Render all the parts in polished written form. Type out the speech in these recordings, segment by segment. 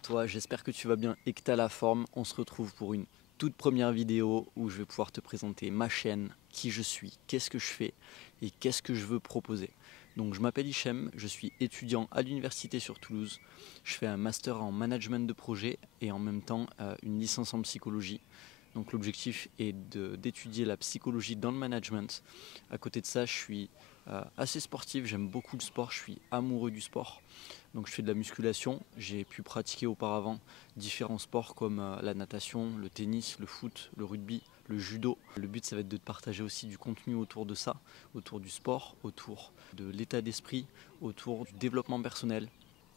toi, j'espère que tu vas bien et que tu as la forme. On se retrouve pour une toute première vidéo où je vais pouvoir te présenter ma chaîne, qui je suis, qu'est-ce que je fais et qu'est-ce que je veux proposer. Donc je m'appelle Hichem, je suis étudiant à l'université sur Toulouse. Je fais un master en management de projet et en même temps une licence en psychologie. Donc l'objectif est d'étudier la psychologie dans le management. À côté de ça, je suis assez sportif, j'aime beaucoup le sport, je suis amoureux du sport. Donc je fais de la musculation, j'ai pu pratiquer auparavant différents sports comme la natation, le tennis, le foot, le rugby, le judo. Le but ça va être de partager aussi du contenu autour de ça, autour du sport, autour de l'état d'esprit, autour du développement personnel.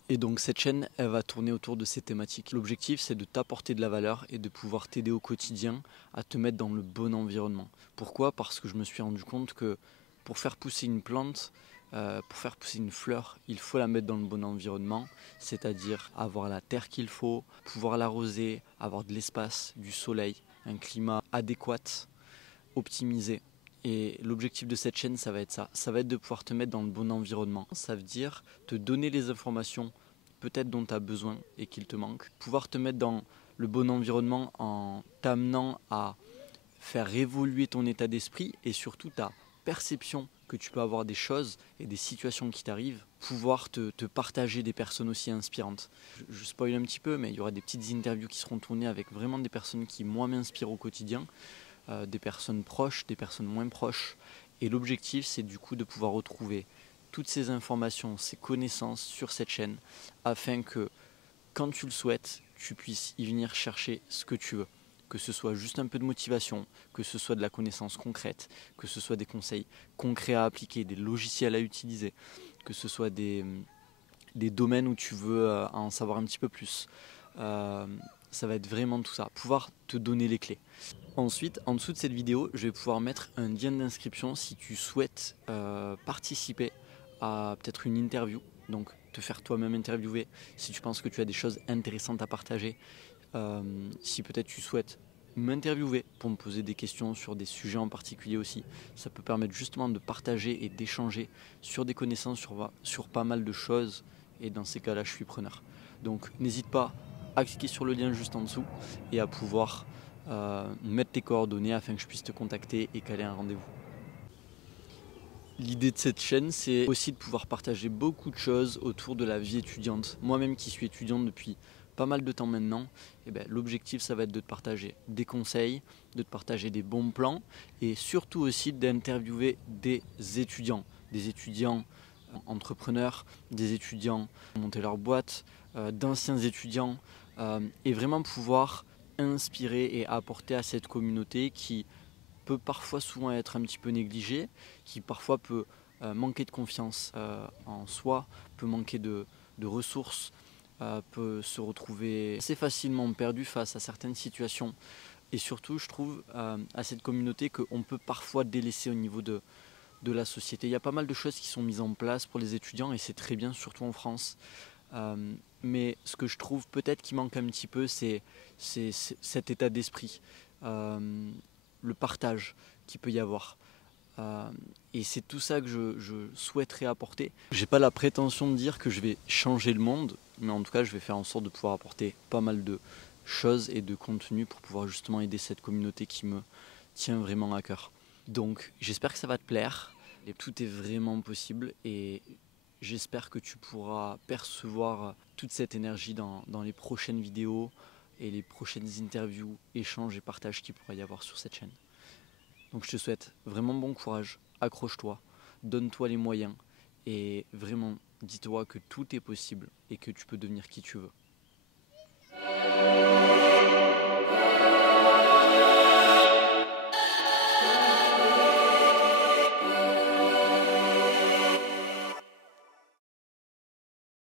Et donc cette chaîne, elle va tourner autour de ces thématiques. L'objectif, c'est de t'apporter de la valeur et de pouvoir t'aider au quotidien à te mettre dans le bon environnement. Pourquoi ? Parce que je me suis rendu compte que pour faire pousser une plante, pour faire pousser une fleur, il faut la mettre dans le bon environnement, c'est-à-dire avoir la terre qu'il faut, pouvoir l'arroser, avoir de l'espace, du soleil, un climat adéquat, optimisé. Et l'objectif de cette chaîne, ça va être ça. Ça va être de pouvoir te mettre dans le bon environnement. Ça veut dire te donner les informations peut-être dont tu as besoin et qu'il te manque. Pouvoir te mettre dans le bon environnement en t'amenant à faire évoluer ton état d'esprit et surtout ta perception que tu peux avoir des choses et des situations qui t'arrivent. Pouvoir te partager des personnes aussi inspirantes. Je spoil un petit peu, mais il y aura des petites interviews qui seront tournées avec vraiment des personnes qui, moi, m'inspirent au quotidien. Des personnes proches, des personnes moins proches. Et l'objectif, c'est du coup de pouvoir retrouver toutes ces informations, ces connaissances sur cette chaîne, afin que quand tu le souhaites, tu puisses y venir chercher ce que tu veux. Que ce soit juste un peu de motivation, que ce soit de la connaissance concrète, que ce soit des conseils concrets à appliquer, des logiciels à utiliser, que ce soit des domaines où tu veux en savoir un petit peu plus. Ça va être vraiment tout ça, pouvoir te donner les clés. Ensuite, en dessous de cette vidéo, je vais pouvoir mettre un lien d'inscription si tu souhaites participer à peut-être une interview, donc te faire toi-même interviewer si tu penses que tu as des choses intéressantes à partager, si peut-être tu souhaites m'interviewer pour me poser des questions sur des sujets en particulier aussi. Ça peut permettre justement de partager et d'échanger sur des connaissances, sur pas mal de choses, et dans ces cas-là, je suis preneur. Donc n'hésite pas à cliquer sur le lien juste en dessous et à pouvoir mettre tes coordonnées afin que je puisse te contacter et caler un rendez-vous. L'idée de cette chaîne, c'est aussi de pouvoir partager beaucoup de choses autour de la vie étudiante. Moi-même qui suis étudiante depuis pas mal de temps maintenant, l'objectif ça va être de te partager des conseils, de te partager des bons plans et surtout aussi d'interviewer des étudiants entrepreneurs, des étudiants qui ont monté leur boîte, d'anciens étudiants et vraiment pouvoir inspirer et apporter à cette communauté qui peut parfois souvent être un petit peu négligée, qui parfois peut manquer de confiance en soi, peut manquer de ressources, peut se retrouver assez facilement perdu face à certaines situations. Et surtout, je trouve à cette communauté qu'on peut parfois délaisser au niveau de la société. Il y a pas mal de choses qui sont mises en place pour les étudiants et c'est très bien, surtout en France. Mais ce que je trouve peut-être qui manque un petit peu, c'est cet état d'esprit, le partage qu'il peut y avoir. Et c'est tout ça que je souhaiterais apporter. J'ai pas la prétention de dire que je vais changer le monde, mais en tout cas je vais faire en sorte de pouvoir apporter pas mal de choses et de contenu pour pouvoir justement aider cette communauté qui me tient vraiment à cœur. Donc j'espère que ça va te plaire. Et tout est vraiment possible et j'espère que tu pourras percevoir toute cette énergie dans les prochaines vidéos et les prochaines interviews, échanges et partages qu'il pourra y avoir sur cette chaîne. Donc je te souhaite vraiment bon courage, accroche-toi, donne-toi les moyens et vraiment dis-toi que tout est possible et que tu peux devenir qui tu veux.